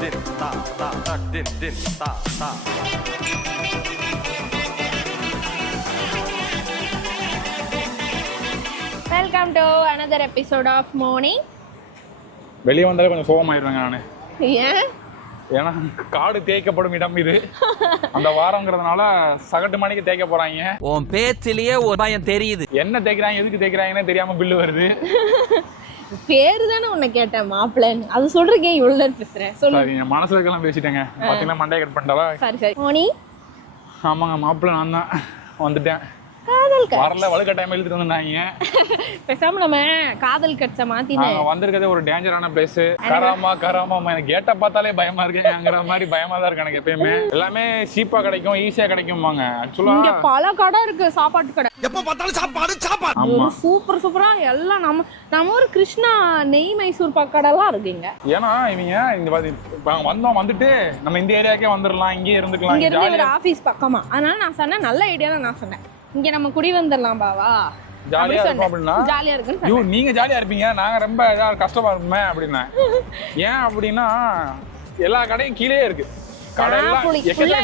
din ta ta tak din din ta ta welcome to another episode of morning வெளியே வந்தாலே கொஞ்சம் சோகமாயிடுவேங்க நான். ஏன்? ஏன்னா காடு தேய்க்கப்படும் இடம் இது. அந்த வாரங்கிறதுனால சகட்டு மணிக்கு தேய்க்க போறாங்க. உன் பேச்சிலேயே ஒரு பயம் தெரியுது. என்ன தேய்க்கிறாங்க எதுக்கு தேய்க்கிறாங்கன்னே தெரியாம பில்லு வருது. பேரு தானே உன்னை கேட்டேன் மாப்பிள்ளைன்னு. அது சொல்றீங்க இவ்வளவு நேரம் பேசுறேன். சொல்லு. சரி என் மனசுல இருக்கலாம் பேசிட்டேங்க. பாத்தீங்கன்னா மண்டையை கட் பண்ணிட்டாவா சரி சரி. மோனி? ஆமாங்க மாப்பிள்ளை நான் தான். வந்துட்டேன். காதல் வரல வழுக்க டைம் இழுத்துட்டு வந்தாங்க பேசாம நம்ம காதல் கட்ச மாத்தினேன். நாங்க வந்திருக்கிறதே ஒரு டேஞ்சரான பிளேஸ் கராமா கராமா எனக்கு கேட்ட பார்த்தாலே பயமா இருக்குங்கிற மாதிரி பயமா தான் இருக்கு எனக்கு எப்பயுமே. எல்லாமே சீப்பா கிடைக்கும் ஈஸியா கிடைக்குமாங்க ஆக்சுவலா இங்க பல கடை இருக்கு சாப்பாட்டு கடை. எப்ப பார்த்தாலும் சாப்பாடு சாப்பாடு. ஒரு சூப்பர் சூப்பரா எல்லாம் நம்ம நம்ம ஊர் கிருஷ்ணா நெய் மைசூர் பாக் கடைலாம் இருக்குங்க ஏன்னா இவங்க இந்த வந்தோம் வந்துட்டு நம்ம இந்த ஏரியாக்கே வந்துடலாம் இங்கேயே இருந்துக்கலாம் இங்க இருந்து ஒரு ஆபீஸ் பக்கமா. அதனால நான் சொன்னேன் நல்ல ஐடியா தான் நான் சொன்னேன். இங்க நம்ம குடி வந்துடலாம் பாவா. ஜாலியா இருக்கும் அப்படின்னா. ஜாலியா இருக்குன்னு ஐயோ நீங்க ஜாலியா இருப்பீங்க. நாங்க ரொம்ப இதா கஷ்டமா இருப்போமே அப்படின்னா ஏன் அப்படின்னா எல்லா கடையும் கீழே இருக்கு. கடை எல்லாம்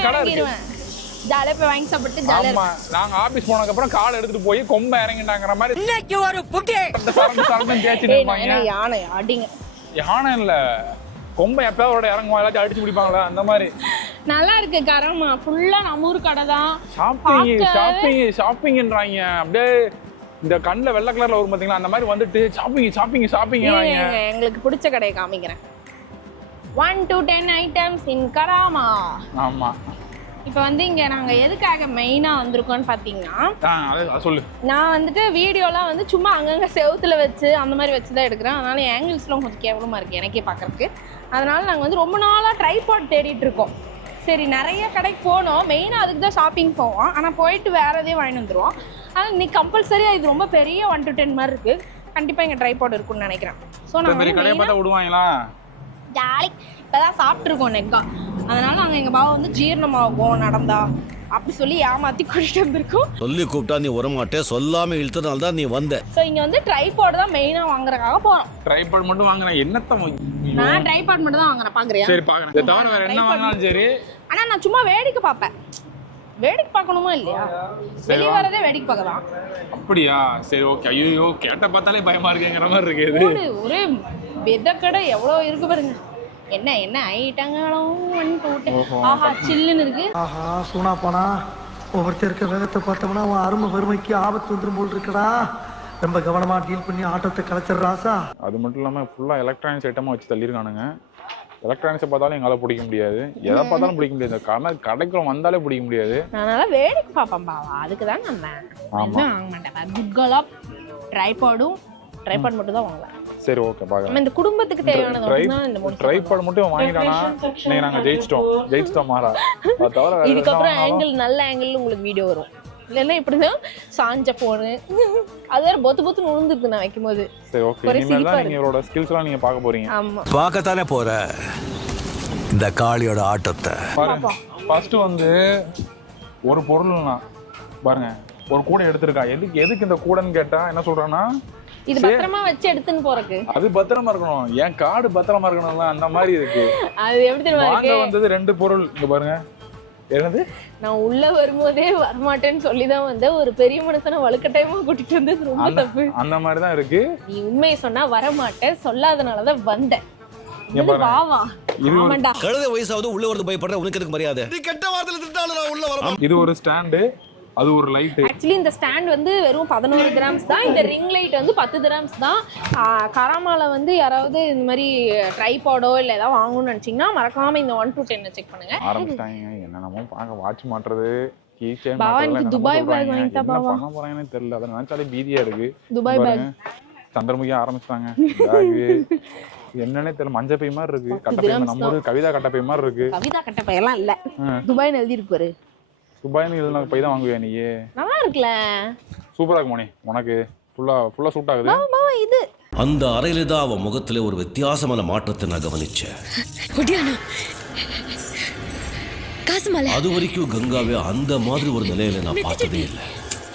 கடை இருக்கு. ஜாலியா போய் வாங்கி சாப்பிட்டு ஜாலியா ஆமா நாங்க ஆபீஸ் போனதுக்கு அப்புறம் கால் எடுத்துட்டு போய் கொம்ப இறங்கிட்டாங்கிற மாதிரி இன்னைக்கு ஒரு புட்டி நான் இருப்பாங்க. என்ன யானை அடிங்க. யானை இல்ல. கொம்ப எப்பயாவது இறங்குவா எல்லாத்தையும் அடிச்சு பிடிப்பாங்களா அந்த மாதிரி. நல்லா இருக்கு கரமா ஃபுல்லா நம்ம ஊர் கடை தான். ஷாப்பிங் ஷாப்பிங் ஷாப்பிங்ன்றாங்க அப்படியே இந்த கண்ணுல வெள்ளை கலர்ல வரும் பாத்தீங்களா? அந்த மாதிரி வந்துட்டு ஷாப்பிங் ஷாப்பிங் ஷாப்பிங் எங்களுக்கு பிடிச்ச கடையை காமிக்கிறேன். One two ten items in Karama ஆமா. இப்போ வந்து இங்க நாங்க எதுக்காக மெயினா வந்திருக்கோம்னு பாத்தீங்கன்னா சொல்லு. நான் வந்துட்டு வீடியோலாம் வந்து சும்மா அங்கங்க செவுத்துல வச்சு அந்த மாதிரி வச்சு தான் எடுக்கிறேன். அதனால ஆங்கிள்ஸ்லாம் கொஞ்சம் கேவலமா இருக்கு எனக்கே பார்க்கறதுக்கு அதனால நாங்கள் வந்து ரொம்ப நாளாக ட்ரைபாட் தேடிட்டு இருக்கோம். சரி நிறைய கடைக்கு போனோம். மெயினாக அதுக்கு தான் ஷாப்பிங் போவோம். ஆனால் போயிட்டு வேற எதையும் வாங்கிட்டு வந்துருவோம். ஆனால் இன்னைக்கு கம்பல்சரியாக இது ரொம்ப பெரிய ஒன் டு டென் மாதிரி இருக்கு. கண்டிப்பாக இங்கே ட்ரைபாட் இருக்கும்னு நினைக்கிறேன். ஸோ நாங்கள் விடுவாங்களா? ஜாலி இப்போ தான் சாப்பிட்ருக்கோம் நெக்கா அதனால நாங்கள் எங்கள் பாவா வந்து ஜீரணமாகும் நடந்தா. அப்படி சொல்லி ஏமாற்றி கூட்டிகிட்டு வந்திருக்கோம். சொல்லி கூப்பிட்டா நீ வரமாட்டே சொல்லாம இழுத்தனால தான் நீ வந்த. ஸோ இங்கே வந்து ட்ரைபாட் தான் மெயினாக வாங்குறதுக்காக போகிறோம் ட்ரைபாட் மட்டும் வாங்குறேன். என்னத்த நான் ட்ரைபாட் மட்டும் தான் வாங்குறேன் பார்க்குறியா சரி பாக்குறேன். தவிர வேற என்ன வாங்கினாலும் சரி. ஆனால் நான் சும்மா வேடிக்கை பார்ப்பேன். வேடிக்கை பார்க்கணுமா இல்லையா? வெளியே வரதே வேடிக்கை பார்க்கலாம். அப்படியா? சரி ஓகே ஐயோ கேட்ட பார்த்தாலே பயமா இருக்குங்கிற மாதிரி இருக்கு இது. ஒரு ஒரே விதக்கடை எவ்வளோ இருக்கு பாருங்க. என்ன என்ன டூ ஆஹா சில்லுன்னு இருக்கு. ஆஹா சூனா போனா ஒவ்வொருத்தர் இருக்க வேகத்தை பார்த்தோம்னா அவன் அருமை வறுமைக்கு ஆபத்து வந்துடும் போல் இருக்கடா. ரொம்ப கவனமா டீல் பண்ணி ஆட்டத்தை கலைச்சிடுறாசா அது மட்டும் இல்லாம ஃபுல்லா எலக்ட்ரானிக்ஸ் ஐட்டமா வச்சு தள்ளியிருக்கானுங்க. எலக்ட்ரானிக்ஸை பார்த்தாலும் எங்களால பிடிக்க முடியாது. எதை பார்த்தாலும் பிடிக்க முடியாது. கடை கடைக்குள்ள வந்தாலே பிடிக்க முடியாது. அதனால வேடிக்கை பார்ப்பேன் பாவா அதுக்கு தான் நம்ம ஆமா. வாங்க மாட்டேன்? குட்கலா ட்ரைபாடும் ட்ரைபாட் மட்டும் தான் வாங்குவேன். சரி ஓகே நம்ம பாக்கலாம் இந்த குடும்பத்துக்கு தேவையானது ட்ரை மட்டும் தான் இந்த ட்ரைபாட் மட்டும் வாங்கிட்டானா இன்னைக்கு நாங்க ஜெயிச்சிட்டோம். ஜெயிச்சிட்டோம் மாறா. அது தவிர வேற என்ன இதுக்கப்புறம் வாங்கினாலும் ஆங்கிள் நல்ல ஆங்கிள் உங்களுக்கு வீடியோ வரும். இல்லைன்னா இப்படிதான் சாஞ்ச போனு அது வேற பொத்து பொத்து நுழுந்துருக்கு நான் வைக்கும்போது. சரி ஓகே ஒரே இனிமேல் சிரிப்பா தான் நீங்க பார்க்க போறீங்க. ஆமா. பார்க்கத்தானே போற? இந்த காளியோட ஆட்டத்தை. பாருங்க ஃபர்ஸ்ட் வந்து ஒரு பொருள்னா பாருங்க ஒரு கூடை எடுத்திருக்கா. எதுக்கு எதுக்கு இந்த கூடைன்னு கேட்டா என்ன சொல்றான்னா இது பத்திரமா வச்சு எடுத்துன்னு போறக்கு. அது பத்திரமா இருக்கணும். ஏன் காடு பத்திரமா இருக்கணும்ல அந்த மாதிரி இருக்கு. அது எப்படி தெரியுமா வாங்க இருக்கு? வந்தது ரெண்டு பொருள். இங்க பாருங்க. என்னது? நான் உள்ள வரும்போதே வரமாட்டேன்னு சொல்லிதான் வந்தேன். ஒரு பெரிய மனுஷனை வலுக்கட்டாயமா கூட்டிட்டு வந்தது ரொம்ப தப்பு. அந்த மாதிரி தான் இருக்கு. நீ உண்மையை சொன்னா வரமாட்டேன். சொல்லாதனாலதான் வந்தேன். இங்க இது பாருங்க. வா வா இது ஒரு- ஆமாண்டா. கழுத வயசாவது உள்ள வரது பயப்படுற உனக்கு எதுக்கு மரியாதை? நீ கெட்ட வார்த்தையில திட்டாலும் நான் உள்ள வர இது ஒரு ஸ்டாண்டு. அது ஒரு லைட்டு ஆக்சுவலி இந்த ஸ்டாண்ட் வந்து வெறும் பதினோரு கிராம்ஸ் தான். இந்த ரிங் லைட் வந்து பத்து கிராம்ஸ் தான். கராமால வந்து யாராவது இந்த மாதிரி ட்ரைபாடோ இல்லை ஏதாவது வாங்கணும்னு நினச்சிங்கன்னா மறக்காம இந்த ஒன் டு டென்னை செக் பண்ணுங்க. ஆரம்பிச்சிட்டாங்க. என்னென்னமோ பார்க்க வாட்ச் மாட்டுறது. துபாய். வாங்கித்தா என்ன பாவா. பண்ண போறாங்கன்னு தெரியல. அதை நினைச்சாலே பீதியா இருக்கு. துபாய் பாருங்க, சந்திரமுகி ஆரம்பிச்சிட்டாங்க. பேகு என்னன்னே தெரியல. மஞ்சள் பை மாதிரி இருக்கு. கட்டப்பை நம்ம கவிதா கட்டப்பை மாதிரி இருக்கு. கவிதா கட்ட பையெல்லாம் இல்ல. ஆ. துபாய்னு எழுதிருக்கு பாரு துபாய்னு எழுதின பை தான் வாங்குவியா நீ நல்லா இருக்குல்ல. சூப்பரா இருக்கு மோனி. உனக்கு ஃபுல்லா ஃபுல்லா சூட் ஆகுது. பாவா இது. அந்த அறையில தான் அவன் முகத்துல ஒரு வித்தியாசமான மாற்றத்தை நான் கவனிச்சேன் ஒடியானா காசு மலை அது வரைக்கும் கங்காவே அந்த மாதிரி ஒரு நிலையில நான் பார்த்ததே இல்லை.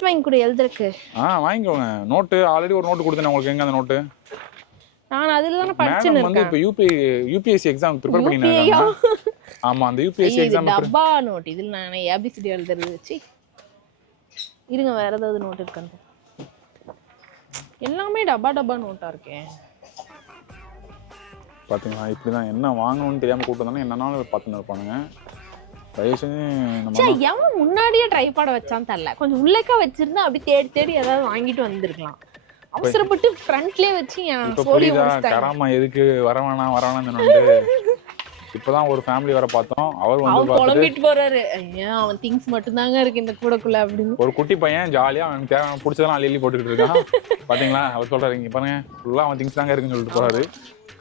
வாங்கி கூட எழுதுறக்கு ஆ வாங்கிக்கோங்க. நோட்டு ஆல்ரெடி ஒரு நோட்டு கொடுத்தேன் உங்களுக்கு. எங்க அந்த நோட்டு நான் அதுல தானே வந்து இருக்கேன். இப்போ யூபி யூபிஎஸ்சி எக்ஸாம் ப்ரிப்பேர்? இருக்காங்க ஆமா அந்த யூபிஎஸ்சி எக்ஸாம் டப்பா நோட் இதில் நான் ஏபிசிடி எழுதுறது வச்சு. இருங்க வேற ஏதாவது நோட் இருக்கான்னு எல்லாமே டப்பா டப்பா நோட்டா இருக்கேன் பாத்தீங்களா இப்படிதான் என்ன வாங்கணும்னு தெரியாம கூட்டு வந்தாலும் என்னன்னாலும் பார்த்துன்னு இருப்பானுங்க. தயவு செஞ்சு நம்ம எவன் முன்னாடியே ட்ரைபாட வச்சான்னு தெரியல கொஞ்சம் உள்ளக்கா வச்சிருந்தா அப்படி தேடி தேடி ஏதாவது வாங்கிட்டு வந்திருக்கலாம். அவசரப்பட்டு ஃப்ரண்ட்லயே வச்சு என் புரியுதா? கராமா எதுக்கு? வர வேணாம் வர வேணாம்னு சொன்னாண்டு இப்பதான் ஒரு ஃபேமிலி வர பார்த்தோம். அவர் வந்து புலம்பிட்டு போறாரு. ஐயா அவன் திங்ஸ் மட்டும்தாங்க இருக்கு இந்த கூடக்குள்ள அப்படின்னு. ஒரு குட்டி பையன் ஜாலியா அவனுக்கு தேவையான பிடிச்சதெல்லாம் அள்ளி போட்டுக்கிட்டு இருக்கான். பாத்தீங்களா? அவர் சொல்றாரு இங்க பாருங்க ஃபுல்லா அவன் திங்ஸ் தாங்க இருக்குன்னு சொல்லிட்டு போறாரு.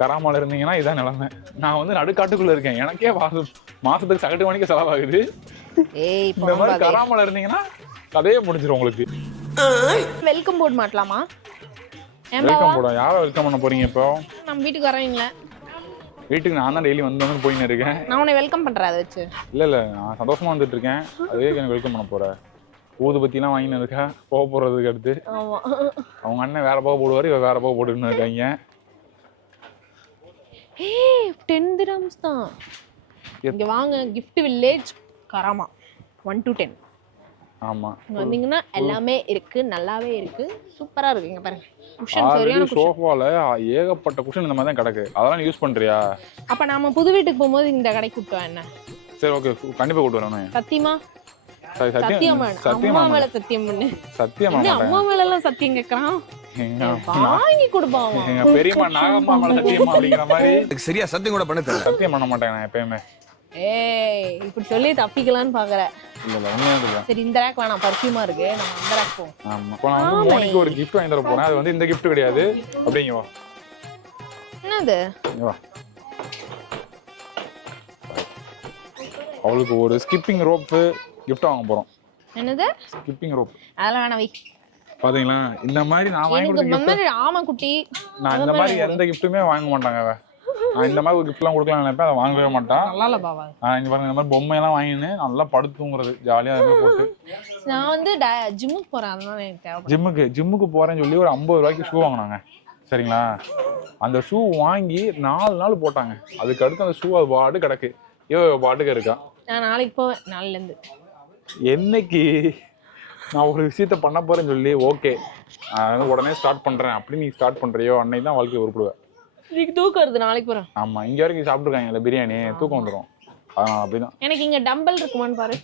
கராமால இருந்தீங்கன்னா இதான் நிலைமை. நான் வந்து நடுக்காட்டுக்குள்ள இருக்கேன். எனக்கே மாசம் மாசத்துக்கு சகட்டு மணிக்கு செலவாகுது. இந்த மாதிரி கராமால இருந்தீங்கன்னா கதையே முடிஞ்சிடும் உங்களுக்கு. Welcome board மாட்டலாமா? வெல்கம் போடா யார வெல்கம் பண்ண போறீங்க இப்போ? நம்ம வீட்டுக்கு வரவீங்களா? வீட்டுக்கு நான் தான் டெய்லி வந்து வந்து போயின்னு இருக்கேன். நான் உன்னை வெல்கம் பண்றேன் அதை வச்சு. இல்ல இல்ல. நான் சந்தோஷமா வந்துட்டு இருக்கேன். அதே எனக்கு வெல்கம் பண்ண போறேன் ஊதுபத்திலாம் வாங்கினு இருக்கா? போக போறதுக்கு அடுத்து. அவங்க அண்ணன் வேற போக போடுவாரு இவ வேற போக போட்டுன்னு இருக்காங்க. ஏ 10 திரம்ஸ் தான். இங்க வாங்க Gift Village Karama one to 10 ஆமா. வந்தீங்கன்னா எல்லாமே இருக்கு நல்லாவே இருக்கு சூப்பரா இருக்கு இங்கே பாருங்க. சோஃபால ஏகப்பட்ட குஷன் இந்த மாதிரி தான் கிடக்கு. அதெல்லாம் யூஸ் பண்றியா? அப்ப நாம புது வீட்டுக்கு போகும்போது இந்த கடைக்கு கூப்பிட்டு என்ன? சரி ஓகே கண்டிப்பா கூப்பிட்டு வரேன் சத்தியமா? சத்தியம் அம்மா மேல சத்தியம் பண்ணு. சத்தியம் அம்மா மேல எல்லாம் சத்தியம் கேட்கலாம் வாங்கி கொடுப்பான் பெரியம்மா நாகம்மா மேல சத்தியமா அப்படிங்கிற மாதிரி. சரியா சத்தியம் கூட பண்ண சத்தியம் பண்ண மாட்டேன் நான் எப்பயுமே. ஏய் இப்படி சொல்லி தப்பிக்கலாம்னு பாக்குற. சரி இந்த ரேக் வேணாம் பர்ஃபியூமா இருக்கு. நம்ம அந்த ரேக் போவோம் ஆமா இப்போ நான் வந்து மோனிக்கு ஒரு gift வாங்கி தர போறேன். அது வந்து இந்த gift கிடையாது. அப்படிங்க வா. என்னது? வா. அவளுக்கு ஒரு ஸ்கிப்பிங் ரோப்பு கிஃப்ட் வாங்க போறோம். என்னது? ஸ்கிப்பிங் ரோப் அதெல்லாம் வேணாம் வை. பாத்தீங்களா? இந்த மாதிரி நான் வாங்கி கொடுத்த gift ஆமா குட்டி நான் இந்த மாதிரி எந்த கிஃப்ட்டுமே வாங்க மாட்டாங்க அவ. இந்த மாதிரி ஒரு கிஃப்ட்லாம் கொடுக்கலாம் நினைப்பேன் அதை வாங்கவே மாட்டான். நல்லா இல்ல பாவா இங்க பாருங்க இந்த மாதிரி பொம்மையெல்லாம் வாங்கின்னு நல்லா படுத்து தூங்குறது ஜாலியா அதுமாதிரி போட்டு. நான் வந்து ஜிம்முக்கு போறேன் அதனால எனக்கு தேவைப்படும். ஜிம்முக்கு ஜிம்முக்கு போறேன்னு சொல்லி ஒரு ஐம்பது ரூபாய்க்கு ஷூ வாங்கினாங்க. சரிங்களா? அந்த ஷூ வாங்கி நாலு நாள் போட்டாங்க. அதுக்கு அடுத்து அந்த ஷூ அது பாட்டு கிடக்கு. ஐயோ பாட்டுக்கு இருக்கா? நான் நாளைக்கு போவேன் நாளைல இருந்து என்னைக்கு? நான் ஒரு விஷயத்த பண்ண போறேன்னு சொல்லி ஓகே நான் வந்து உடனே ஸ்டார்ட் பண்றேன். அப்படி நீ ஸ்டார்ட் பண்றியோ அன்னைக்கு தான் வாழ்க்கை உருப்பிடுவேன். இன்னைக்கு தூக்கம் வருது நாளைக்கு போறேன். ஆமா இங்க வரைக்கும் சாப்பிட்டுருக்காங்க பிரியாணி. தூக்கம் வந்துடும் அதனால அப்படிதான். எனக்கு இங்க டம்பல் இருக்குமான்னு பாரு.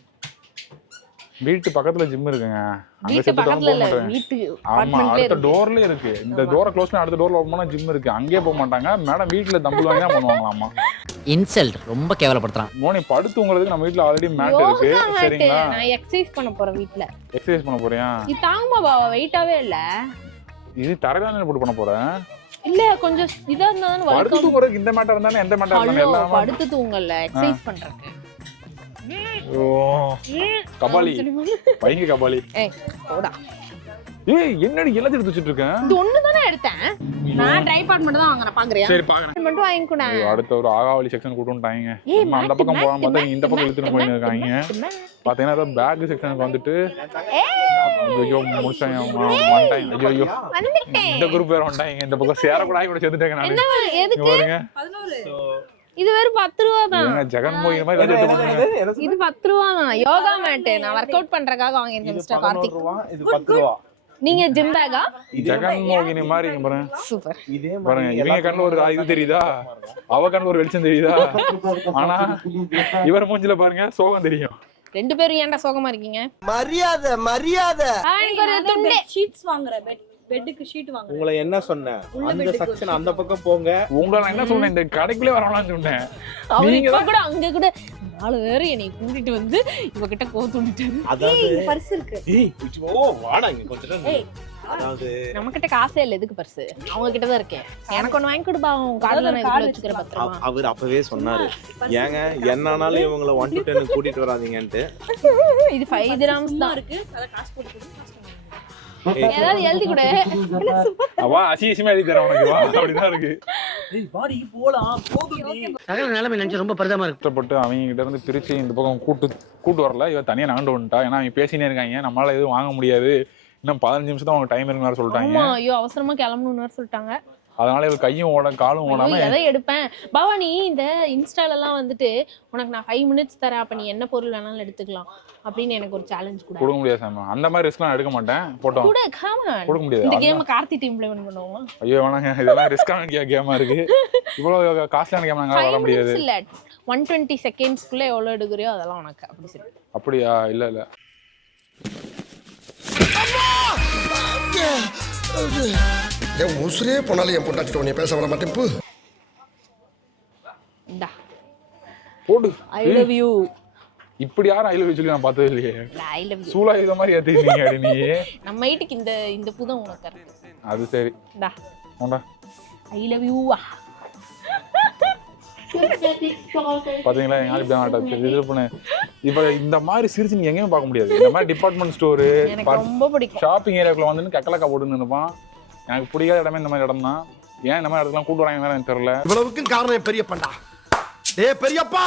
வீட்டு பக்கத்துல ஜிம் இருக்குங்க. அங்க வீட்டு பக்கத்துல இல்ல வீட்டு ஆமா அடுத்த இருக்கு. டோர்ல இருக்கு. இந்த டோரை க்ளோஸ் பண்ணி அடுத்த டோர்ல பண்ணா ஜிம் இருக்கு. அங்கேயே போக மாட்டாங்க. மேடம் வீட்ல தம்பிள் வாங்கி தான் பண்ணுவாங்களாமா இன்சல்ட் ரொம்ப கேவலப்படுத்துறான். மோனி படுத்து தூங்குறதுக்கு நம்ம வீட்ல ஆல்ரெடி மேட் இருக்கு. சரிங்களா? நான் எக்ஸசைஸ் பண்ண போறேன் வீட்ல எக்ஸசைஸ் பண்ண போறியா? இது தாங்குமா பாவா வெயிட்டாவே இல்ல. இது தரையில போட்டு பண்ண போறேன் இல்ல கொஞ்சம் இதா இருந்தாலும் படுத்து வலிக்கும் தூங்குறதுக்கு இந்த மேட்டர் இருந்தானே எந்த மேட்டர் இருந்தானே ஹலோ எல்லாமே. படுத்து தூங்கல எக்ஸசைஸ் பண்றதுக்கு. ஓ கபாலி. பயங்க கபாலி. ஏய் போடா. ஏய் என்னடி எல்லாத்தையும் எடுத்து வச்சிட்டு இருக்கேன் இது ஒண்ணு தானே எடுத்தேன் நான் ட்ரை பாட் மட்டும் தான் வாங்குறேன் பாக்குறியா? சரி பாக்குறேன். மட்டும் வாங்கி கூட ஐயோ, அடுத்த ஒரு ஆகாவளி செக்ஷன் கூட்டு வந்துட்டாங்க ஏய், நம்ம அந்த மேட்டு, பக்கம் போகாம பார்த்தா மேட்டு, இந்த பக்கம் மேட்டு, இழுத்துட்டு போயின்னு இருக்காங்க மேட்டு, மேட்டு. பாத்தீங்கன்னா ஏதோ பேக் செக்ஷனுக்கு வந்துட்டு ஐயோ முடிச்சாங்க வந்துட்டாங்க. ஐயோ ஐயோ. வந்துட்டேன். இந்த குரூப் வேற வந்துட்டாங்க. இந்த பக்கம் சேரக்கூடாது கூட சேர்த்துட்டேங்க நானு. என்ன இங்க எதுக்கு? பாருங்க. இது வெறும் பத்து ரூபா தான். ஏங்க, ஜெகன் மோகி மாதிரி எல்லாத்தையும் எடுத்து. இது பத்து ரூபா தான். யோகா மேட்டு. நான் ஒர்க் அவுட் பண்றதுக்காக வாங்கியிருக்கேன் மிஸ்டர் கார்த்திக். இது பத்து ரூபா. நீங்க ஜிம் பேக்கா ஜெகன் மோகினி மாதிரி பாருங்க. சூப்பர். இதே பாருங்க இவங்க கண்ணுல ஒரு இது தெரியுதா? அவ கண்ணுல ஒரு வெளிச்சம் தெரியுதா? ஆனா இவர் மூஞ்சில பாருங்க சோகம் தெரியும். ரெண்டு பேரும் ஏன்டா சோகமா இருக்கீங்க? மரியாதை மரியாதை. ஷீட்ஸ் வாங்குற பெட் பெட்டுக்கு ஷீட் வாங்குற. உங்களை என்ன சொன்னேன்? அந்த செக்ஷன் அந்த பக்கம் போங்க. உங்களை நான் என்ன சொன்னேன்? இந்த கடைக்குள்ளே வரலாம்னு சொன்னேன். நீங்க கூட அங்க கூட நாலு பேரும் என்னை கூட்டிட்டு வந்து இவகிட்ட கோத்து விட்டுட்டாரு அதாவது பர்ஸ் இருக்கு. ஏய், ஓ வாடா இங்க. அதாவது காசே இல்ல எதுக்கு பர்ஸ் அவங்க கிட்ட தான் இருக்கேன். எனக்கு ஒண்ணு வாங்கி கொடுப்பா உன் கார்டுல நான் இதுல வச்சுக்கிறேன் பத்திரமா? அவ- அவர் அப்பவே சொன்னாரு. ஏங்க என்னானாலும் இவங்களை ஒன் டு டென் கூட்டிட்டு வராதீங்கன்ட்டு. இது ஃபைவ் கிராம்ஸ் தான். இருக்கு அத காசு போட்டு கொடு காசு வாங்குங்க. ஏதாவது எழுதி கொடு. எழுதி தரேன் உனக்கு வா அப்படிதான் இருக்கு. சகல நிலைமை நினைச்சு ரொம்ப பரிதமா இருக்கு. கஷ்டப்பட்டு அவங்க கிட்ட இருந்து பிரிச்சு இந்த பக்கம் கூட்டு கூட்டு வரல. இவ தனியா நகண்டு வந்துட்டா. ஏன்னா அவங்க பேசினே இருக்காங்க. நம்மளால எதுவும் வாங்க முடியாது. இன்னும் பதினஞ்சு நிமிஷம் தான் அவங்க டைம் இருக்குன்னு வேற சொல்லிட்டாங்க. ஆமா ஐயோ அவசரமா கிளம்பணும்னு வேற சொல்லிட்டாங்க. அதனால இவ கையும் ஓட காலும் ஓடாம எதை எடுப்பேன்? பவானி இந்த இன்ஸ்டாலலாம் வந்துட்டு உனக்கு நான் ஃபைவ் மினிட்ஸ் தரேன் அப்ப நீ என்ன பொருள் வேணாலும் எடுத்துக்கலாம் அப்படின்னு எனக்கு ஒரு சேலஞ்ச் கூட. கொடுக்க முடியாது சாமி. அந்த மாதிரி ரிஸ்க்லாம் எடுக்க மாட்டேன். போட்டோம். கூட on. கொடுக்க முடியாது. இந்த. கேம் கார்த்தி டீம்ல வின் பண்ணுவோமா? ஐயோ வேணாங்க. இதெல்லாம் ரிஸ்கான கேமா இருக்கு. இவ்வளவு காஸ்ட்லியான கேம் நாங்க வர ஃபைவ் முடியாது. மினிட்ஸ் இல்ல. ஒன் டுவெண்ட்டி செகண்ட்ஸ்க்குள்ள எவ்வளவு எடுக்கிறியோ அதெல்லாம் உனக்கு அப்படி சொல்லி. அப்படியா? இல்ல இல்ல. என் உசுரே போனாலும் என் பொண்டாட்டிட்ட உன்னை பேச வர மாட்டேன் போ. இந்தா. போடு. ஐ லவ் யூ இப்படி யாரும் ஐ லவ் சொல்லி நான் பார்த்தது இல்லையே. ஐ லவ் யூ சூலா இத மாதிரி ஏத்திருக்கீங்க அடி நீ. நம்ம வீட்டுக்கு இந்த இந்த புதம் உனக்கு கரெக்ட் அது சரி. இந்தா. உண்டா ஐ லவ் யூ பாத்தீங்களா? எங்க ஆளு இப்படி ஆட்டா இது பண்ணு. இப்ப இந்த மாதிரி சிரிச்சு நீங்க எங்கேயும் பார்க்க முடியாது. இந்த மாதிரி டிபார்ட்மெண்ட் ஸ்டோரு எனக்கு ரொம்ப பிடிக்கும். ஷாப்பிங் ஏரியாக்குள்ள வந்து கக்கலக்கா போட்டுன்னு இருப்பான் எனக்கு பிடிக்காத இடமே இந்த மாதிரி இடம் தான் ஏன் இந்த மாதிரி இடத்துலாம் கூட்டு வராங்க வேற எனக்கு தெரியல. இவ்வளவுக்கும் காரணம் பெரியப்பண்டா டேய் பெரியப்பா!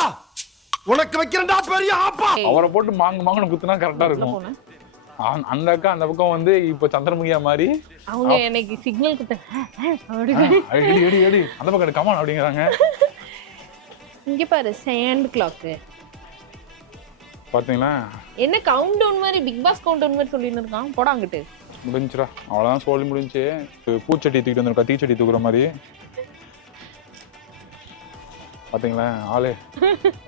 உனக்கு வைக்கிறேன்டா பெரிய ஆப்பா! அவரை போட்டு மாங்கு மாங்கன்னு குத்துனா கரெக்டா இருக்கும். அந்த அக்கா அந்த பக்கம் வந்து இப்ப சந்திரமுகியா மாதிரி. அவங்க எனக்கு சிக்னல் கொடுத்த அப்படி "ஆ, எடி எடி எடி அந்த பக்கம் கமான் அப்படிங்கிறாங்க. இங்க பாரு சேண்ட் கிளாக்கு பாத்தீங்களா? என்ன கவுண்ட் டவுன் மாதிரி பிக் பாஸ் கவுண்ட் டவுன் மாதிரி சொல்லிட்டு இருக்கான். போடா அங்கிட்டு. முடிஞ்சுடா. அவ்வளவுதான் சொல்லி முடிஞ்சு. பூச்சட்டி தூக்கிட்டு வந்திருக்கா தீச்சட்டி தூக்குற மாதிரி. பாத்தீங்களா ஆளு.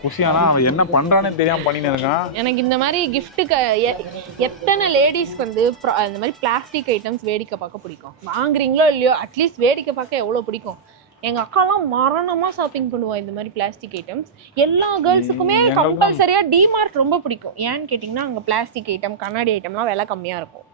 குஷியானா அவன் என்ன பண்றானே தெரியாம பண்ணின்னு இருக்கான். எனக்கு இந்த மாதிரி கிஃப்ட்டுக்கு எத்தனை லேடிஸ் வந்து இந்த மாதிரி பிளாஸ்டிக் ஐட்டம்ஸ் வேடிக்கை பார்க்க பிடிக்கும்? வாங்குறீங்களோ இல்லையோ அட்லீஸ்ட் வேடிக்கை பார்க்க எவ்வளோ பிடிக்கும்? எங்க அக்காலாம் மரணமா ஷாப்பிங் பண்ணுவா இந்த மாதிரி பிளாஸ்டிக் ஐட்டம்ஸ் எல்லா கேர்ள்ஸுக்குமே கம்பல்சரியா டிமார்ட் ரொம்ப பிடிக்கும். ஏன்னு கேட்டிங்கன்னா அங்க பிளாஸ்டிக் ஐட்டம் கண்ணாடி ஐட்டம்லாம் விலை கம்மியா இருக்கும்.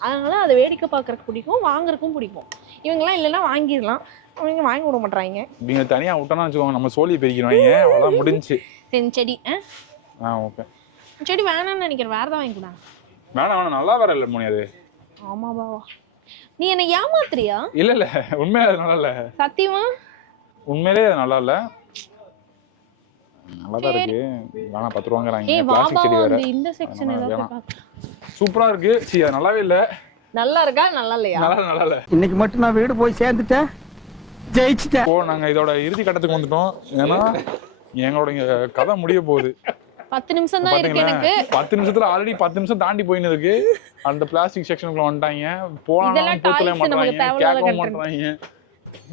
அதனால அதை வேடிக்கை பார்க்கறதுக்கு பிடிக்கும் வாங்குறதுக்கும் பிடிக்கும். இவங்கெல்லாம் இல்லைன்னா வாங்கிடலாம். அவங்க வாங்கி விட மாட்றாங்க. நீங்க தனியா விட்டோம்னா வச்சுக்கோங்க நம்ம சோழி பெருக்கிறோம் அவ்வளவுதான் முடிஞ்சு. சரி செடி ஆ? ஓகே. செடி வேணாம்னு நினைக்கிறேன் வேற தான் வாங்கி கூட. வேணாம் வேணாம். நல்லா வேற இல்லை அது. ஆமா பாவா நீ என்னை ஏமாத்துறியா? இல்ல இல்ல. உண்மையிலே நல்லா இல்ல. சத்தியமா? உண்மையிலே அது நல்லா இல்ல. நல்லா தான் இருக்கு. வேணாம் பத்து ரூபாங்கிறாங்க. இந்த செக்ஷன் ஏதாவது சூப்பரா இருக்கு. சி அது நல்லாவே இல்ல. நல்லா இருக்கா? நல்லா இல்லையா? நல்லா நல்லா இல்ல. இன்னைக்கு மட்டும் நான் வீடு போய் சேர்ந்துட்டேன். ஜெயிச்சிட்டேன். இப்போ நாங்க இதோட இறுதி கட்டத்துக்கு வந்துட்டோம். ஏன்னா எங்களோட இங்க கதை முடிய போகுது. பத்து நிமிஷம் தான் இருக்கு எனக்கு. பத்து நிமிஷத்துல ஆல்ரெடி பத்து நிமிஷம் தாண்டி போயின்னு இருக்கு அந்த பிளாஸ்டிக் செக்ஷனுக்குள்ள வந்துட்டாங்க. போலாம் இதெல்லாம் போத்தல மாட்டாங்க content. மாட்டாங்க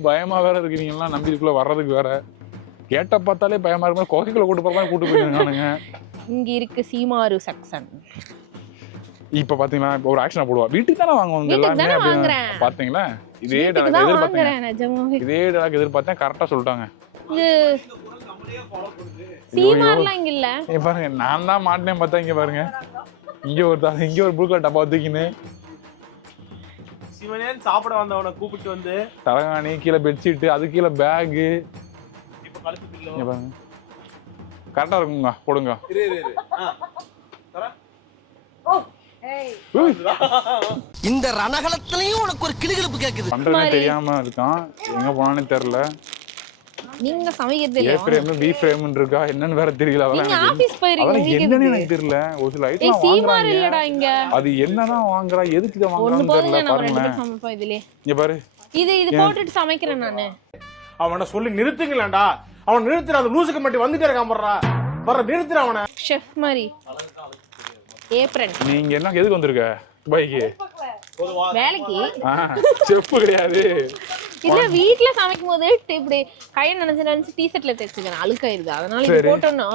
பயமா வேற இருக்கு நீங்க எல்லாம் வர்றதுக்கு வேற. கேட்ட பார்த்தாலே பயமா இருக்கும் கோகைக்குள்ள கூட்டு போற மாதிரி கூட்டு போயிருக்கானுங்க. இங்க இருக்கு சீமாரு செக்ஷன் இப்ப பாத்தீங்களா இப்ப ஒரு ஆக்ஷனா போடுவா. வீட்டுக்கு தானே வாங்குவாங்க எல்லாமே தானே அப்படி வாங்குறேன். பாத்தீங்களா? இதே டேலாக் தான் எதிர்பார்த்தேன் இதே டேலாக் எதிர்பார்த்தேன் கரெக்டா சொல்லிட்டாங்க. இது சீமார்லாம் இங்க இல்ல. இங்க பாருங்க நான் தான் மாட்டினேன் பார்த்தா இங்க பாருங்க. இங்க ஒரு தா- இங்க ஒரு ப்ளூ கலர் டப்பா தூக்கின்னு. சிவனேன் சாப்பிட வந்தவனை கூப்பிட்டு வந்து தலகாணி கீழே பெட்ஷீட் அது கீழே பேகு பாருங்க. கரெக்டா இருக்குங்க போடுங்க. இந்த ரணகலத்திலையும் உனக்கு ஒரு கிளுகிழப்பு கேக்குது. பண்றதுனே மாதிரி. தெரியாம இருக்கான். எங்க போனானே தெரியல. நீங்க சமைக்கிறது ஏ இல்லையா ஃப்ரேம் பி ஃப்ரேம் இருக்கா? என்னன்னு வேற தெரியல. அதெல்லாம் நீங்க ஆபீஸ் போயிருக்கீங்க. என்னன்னு? எனக்கு தெரியல. ஒரு சில ஐட்டம் சீமார் வாங்குறாங்க. இல்லடா இங்க. அது என்னதான் வாங்குறா? எதுக்கு இதை வாங்குறான்னு தெரியல. பேரும் சமைப்போம் இதுலயே. இங்க பாரு. இது இது போட்டுட்டு சமைக்கிறேன் நானு. அவனை சொல்லி நிறுத்துங்களேன்டா. அவன் நிறுத்துற அந்த லூசுக்கு மட்டும் வந்துட்டே இருக்கான் போடுறா. வர நிறுத்துற அவனை. ஷெஃப் மாதிரி. ஏப்ரன் நீங்க என்ன எதுக்கு வந்திருக்க? துபாய்க்கு வேலைக்கு. செஃப் கிடையாது. இல்ல வீட்ல சமைக்கும் போது இப்படி கையை நினைச்சு நினைச்சு டீ ஷர்ட்ல தைச்சுக்கிறேன் அழுக்காயிருது. அதனால இது. போட்டோம்னா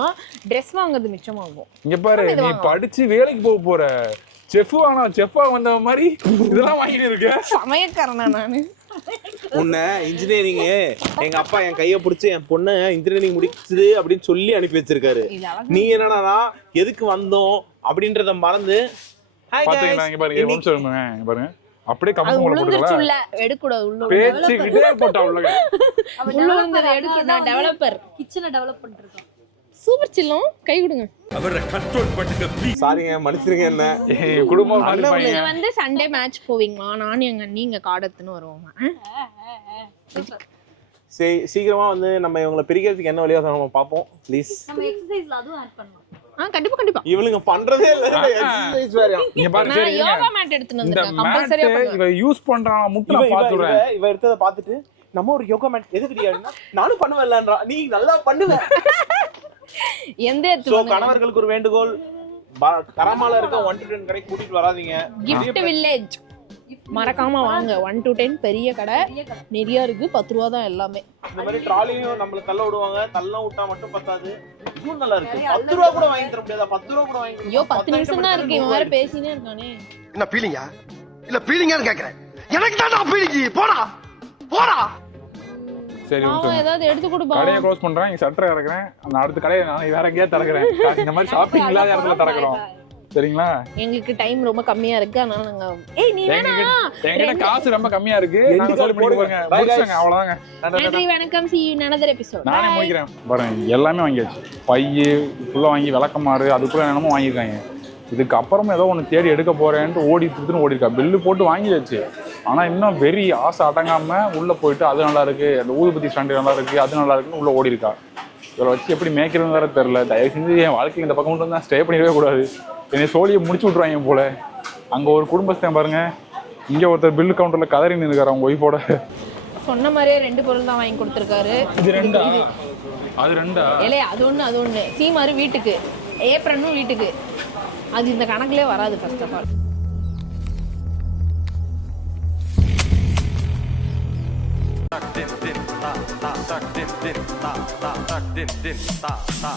ட்ரெஸ் வாங்குறது மிச்சமாகும். இங்க பாரு நீ. படிச்சு வேலைக்கு போக போற. செஃப் ஆனா செஃப்பா வந்த மாதிரி இதெல்லாம் வாங்கிட்டு இருக்க. சமயக்காரனா நானு? உன்னை இன்ஜினியரிங் எங்க அப்பா என் கைய பிடிச்சி என் பொண்ணு இன்ஜினியரிங் முடிச்சுது அப்படின்னு சொல்லி அனுப்பி வச்சிருக்காரு. நீ என்னன்னா எதுக்கு வந்தோம்? அப்படின்றத மறந்து "Hi பாத்தீங்களா? guys." இங்க பாருங்க இன்னைக்கு- நிமிஷம் இருங்க இங்க பாருங்க. அப்படியே அது கம்பு உள்ள உள்ள எடுக்கூடாது உள்ள போட்டா டெவலப்பர் கிச்சனை டெவலப் பண்ணிட்டு இருக்கோம் சூப்பர் சில்லும் கை கொடுங்க. சாரிங்க மன்னிச்சிருங்க என்ன? ஏய், குடும்பம் நீங்க வந்து சண்டே மேட்ச் போவீங்களா? நானும் எங்க இங்க காடத்துன்னு வருவோம். சரி சீக்கிரமா வந்து நம்ம இவங்களை பிரிக்கிறதுக்கு என்ன வழியா நம்ம பார்ப்போம். ப்ளீஸ் நம்ம எக்ஸசைஸ்ல அதுவும் ஆட் பண்ணலாம் ஆ கண்டிப்பா கண்டிப்பா. இவளுங்க பண்றதே இல்ல. பாருங்க நான். யோகா மேட் எடுத்துட்டு வந்திருக்கேன். மேட் இவ யூஸ் பண்றான் முட்டு நான் இவ- பாத்துறேன் எடுத்ததை பார்த்துட்டு நம்ம ஒரு யோகா மேன் எதுக்கு அப்படின்னா நானும் பண்ணுவேன்லன்றா நீ நல்லா பண்ணுவ. எந்த சோ இடத்துல கணவர்களுக்கு ஒரு வேண்டுகோள். கராமால இருக்க ஒன் டு டென் கடைக்கு கூட்டிட்டு வராதீங்க. கிஃப்ட் வில்லேஜ் மறக்காம வாங்க. ஒன் டு டென் பெரிய கடை. நிறைய இருக்கு. பத்து ரூபா தான் எல்லாமே. இந்த மாதிரி ட்ராலியும் நம்மள தள்ள விடுவாங்க. தள்ள விட்டா மட்டும் பத்தாது. இதுவும் நல்லா இருக்கு. பத்து ரூபா கூட வாங்கி தர முடியாதா? பத்து ரூபா கூட வாங்கி ஐயோ? பத்து நிமிஷம் தான் இருக்கு. இவன் வேற பேசினே இருக்கானே. என்ன பீலிங்கா இல்ல பீலிங்கான்னு கேக்குறேன். எனக்கு தான் பீலிங்கி போடா. போடா. சரி. ஏதாவது எடுத்து கொடுப்பா. கடையை க்ளோஸ் பண்றேன். இங்க சட்டரை இறக்குறேன். அந்த அடுத்த கடையை நான் வேற எங்கேயா திறக்கிறேன். இந்த மாதிரி ஷாப்பிங் இல்லாத இடத்துல திறக்கிறோம். சரிங்களா? எங்களுக்கு டைம் ரொம்ப கம்மியா இருக்கு. அதனால நாங்க ஏய் நீ வேணா என்கிட்ட காசு ரொம்ப கம்மியா இருக்கு. நாங்க சொல்லி போடுங்க. போறேங்க. முடிச்சாங்க அவ்வளவுதாங்க. நன்றி வணக்கம். சி நனதர் எபிசோட் நானே முடிக்கிறேன் பாருங்க எல்லாமே வாங்கியாச்சு. பையு ஃபுல்லா வாங்கி விளக்கமாறு அதுக்குள்ள என்னமோ வாங்கியிருக்காங்க. இதுக்கு அப்புறமா ஏதோ ஒன்று தேடி எடுக்க போறேன்ட்டு ஓடி திருத்துன்னு ஓடி இருக்கா பில்லு போட்டு வாங்கியாச்சு. ஆனா இன்னும் வெறி ஆசை அடங்காம உள்ள போயிட்டு அது நல்லா இருக்கு அந்த ஊதுபத்தி ஸ்டாண்டு நல்லா இருக்கு அது நல்லா இருக்குன்னு உள்ள ஓடி இருக்கா இவரை வச்சு எப்படி மேய்க்கிறதுன்னு வேற தெரியல. தயவு செஞ்சு என் வாழ்க்கை இந்த பக்கம் மட்டும் தான் ஸ்டே பண்ணிடவே கூடாது. என்னை சோழியை முடிச்சு விட்ருவாங்க போல அங்க ஒரு குடும்பஸ்தன் பாருங்க இங்க ஒருத்தர் பில்லு கவுண்டர்ல கதறி நின்னுக்காரு அவங்க ஒய்ஃபோட சொன்ன மாதிரியே ரெண்டு பொருள் தான் வாங்கி கொடுத்துருக்காரு இது ரெண்டா அது ரெண்டா ஏலே அது ஒண்ணு அது ஒண்ணு சீமாரு வீட்டுக்கு ஏப்ரனும் வீட்டுக்கு அது இந்த கணக்குலயே வராது first of all tak din din ta ta tak din din ta ta tak din din ta ta